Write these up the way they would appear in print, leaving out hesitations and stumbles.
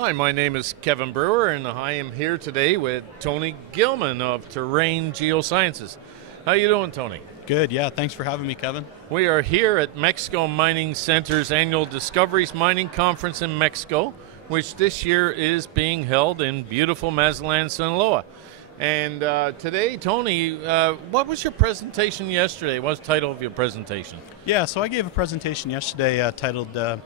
Hi, my name is Kevin Brewer, and I am here today with Tony Gilman of Terrane Geosciences. How you doing, Tony? Good, yeah. Thanks for having me, Kevin. We are here at Mexico Mining Center's annual Discoveries Mining Conference in Mexico, which this year is being held in beautiful Mazatlan, Sinaloa. And today, Tony, what was your presentation yesterday? What was the title of your presentation? Yeah, so I gave a presentation yesterday titled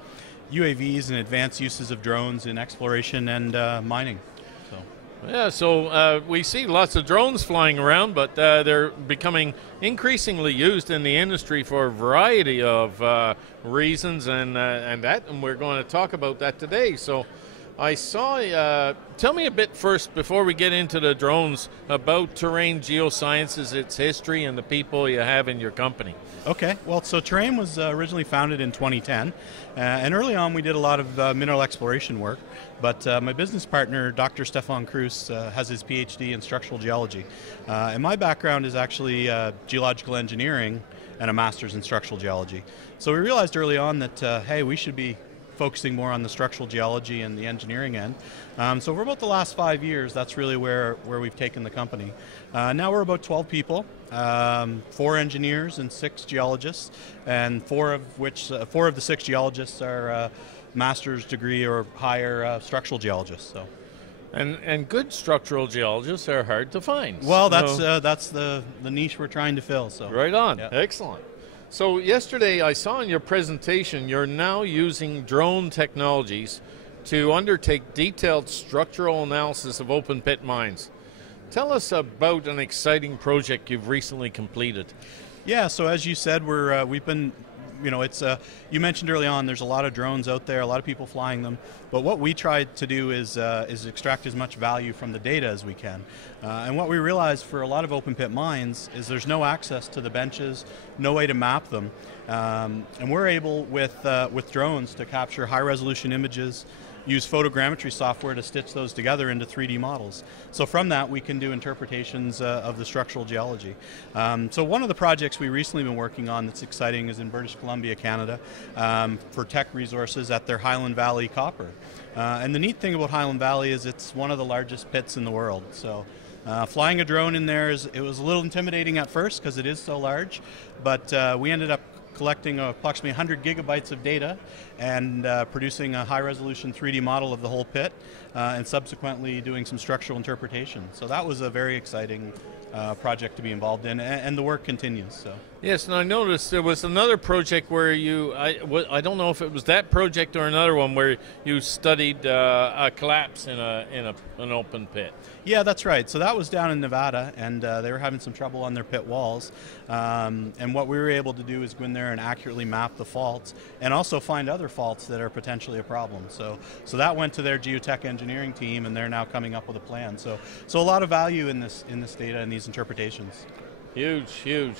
UAVs and Advanced Uses of Drones in Exploration and Mining. So we see lots of drones flying around, but they're becoming increasingly used in the industry for a variety of reasons, and we're going to talk about that today. So I saw, tell me a bit first, before we get into the drones, about Terrane Geosciences, its history, and the people you have in your company. Okay, well, so Terrane was originally founded in 2010, and early on we did a lot of mineral exploration work, but my business partner, Dr. Stefan Cruz, has his PhD in structural geology, and my background is actually geological engineering and a master's in structural geology. So we realized early on that, hey, we should be focusing more on the structural geology and the engineering end. So for about the last 5 years, that's really where we've taken the company. Now we're about 12 people, 4 engineers and 6 geologists, and 4 of the 6 geologists are master's degree or higher structural geologists. So. And good structural geologists are hard to find. Well, that's the niche we're trying to fill. So. Right on. Yeah. Excellent. So yesterday I saw in your presentation you're now using drone technologies to undertake detailed structural analysis of open pit mines. Tell us about an exciting project you've recently completed. Yeah, so as you said, we've been, you mentioned early on there's a lot of drones out there, a lot of people flying them, but what we tried to do is extract as much value from the data as we can. And what we realized for a lot of open pit mines is there's no access to the benches, no way to map them, and we're able with drones to capture high resolution images, use photogrammetry software to stitch those together into 3D models. So from that we can do interpretations of the structural geology. So one of the projects we recently been working on that's exciting is in British Columbia, Canada, for Teck Resources at their Highland Valley copper. And the neat thing about Highland Valley is it's one of the largest pits in the world. So flying a drone in there, it was a little intimidating at first because it is so large, but we ended up collecting approximately 100 gigabytes of data and producing a high-resolution 3D model of the whole pit and subsequently doing some structural interpretation. So that was a very exciting project to be involved in, and the work continues. So. Yes, and I noticed there was another project where I don't know if it was that project or another one where you studied a collapse in an open pit. Yeah, that's right. So that was down in Nevada, and they were having some trouble on their pit walls. And what we were able to do is go in there and accurately map the faults, and also find other faults that are potentially a problem. So that went to their geotech engineering team, and they're now coming up with a plan. So a lot of value in this data and these interpretations. Huge, huge.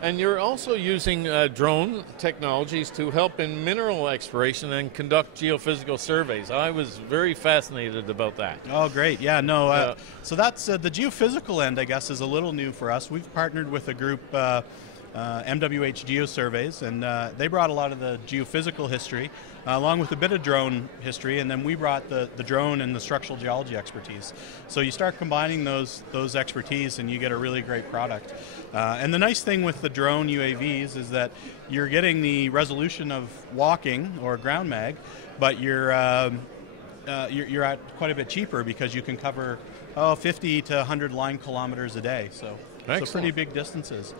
And you're also using drone technologies to help in mineral exploration and conduct geophysical surveys. I was very fascinated about that. Oh, great. Yeah, no. So that's the geophysical end, I guess, is a little new for us. We've partnered with a group, MWH Geosurveys, and they brought a lot of the geophysical history along with a bit of drone history, and then we brought the drone and the structural geology expertise. So you start combining those expertise and you get a really great product. And the nice thing with the drone UAVs is that you're getting the resolution of walking or ground mag, but you're at quite a bit cheaper because you can cover 50 to 100 line kilometers a day. So pretty big distances.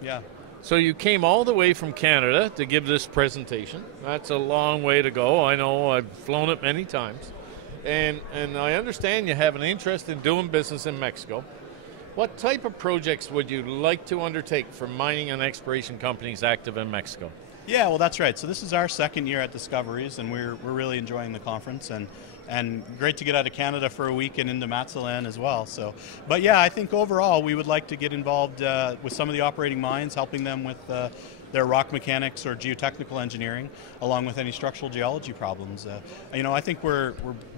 Yeah. So you came all the way from Canada to give this presentation. That's a long way to go. I know, I've flown it many times. And I understand you have an interest in doing business in Mexico. What type of projects would you like to undertake for mining and exploration companies active in Mexico? Yeah, well, that's right. So this is our second year at Discoveries, and we're really enjoying the conference, and great to get out of Canada for a week and into Mazatlan as well. So, but yeah, I think overall we would like to get involved with some of the operating mines, helping them with their rock mechanics or geotechnical engineering, along with any structural geology problems. I think we're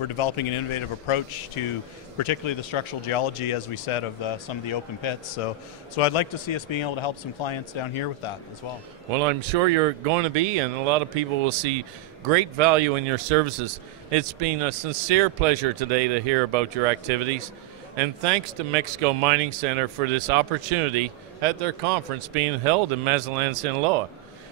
developing an innovative approach to particularly the structural geology, as we said, of some of the open pits. So I'd like to see us being able to help some clients down here with that as well. Well, I'm sure you're going to be, and a lot of people will see great value in your services. It's been a sincere pleasure today to hear about your activities, and thanks to Mexico Mining Center for this opportunity at their conference being held in Mazatlan, Sinaloa.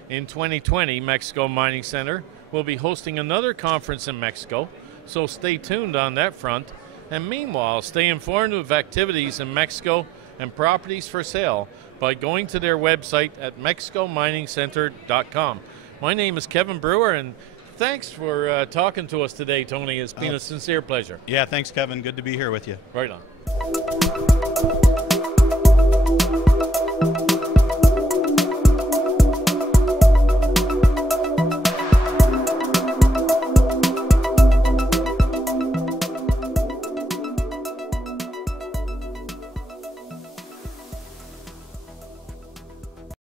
In 2020, Mexico Mining Center will be hosting another conference in Mexico, so stay tuned on that front. And meanwhile, stay informed of activities in Mexico and properties for sale by going to their website at mexicominingcenter.com. My name is Kevin Brewer, and thanks for talking to us today, Tony. It's been a sincere pleasure. Yeah, thanks, Kevin. Good to be here with you. Right on.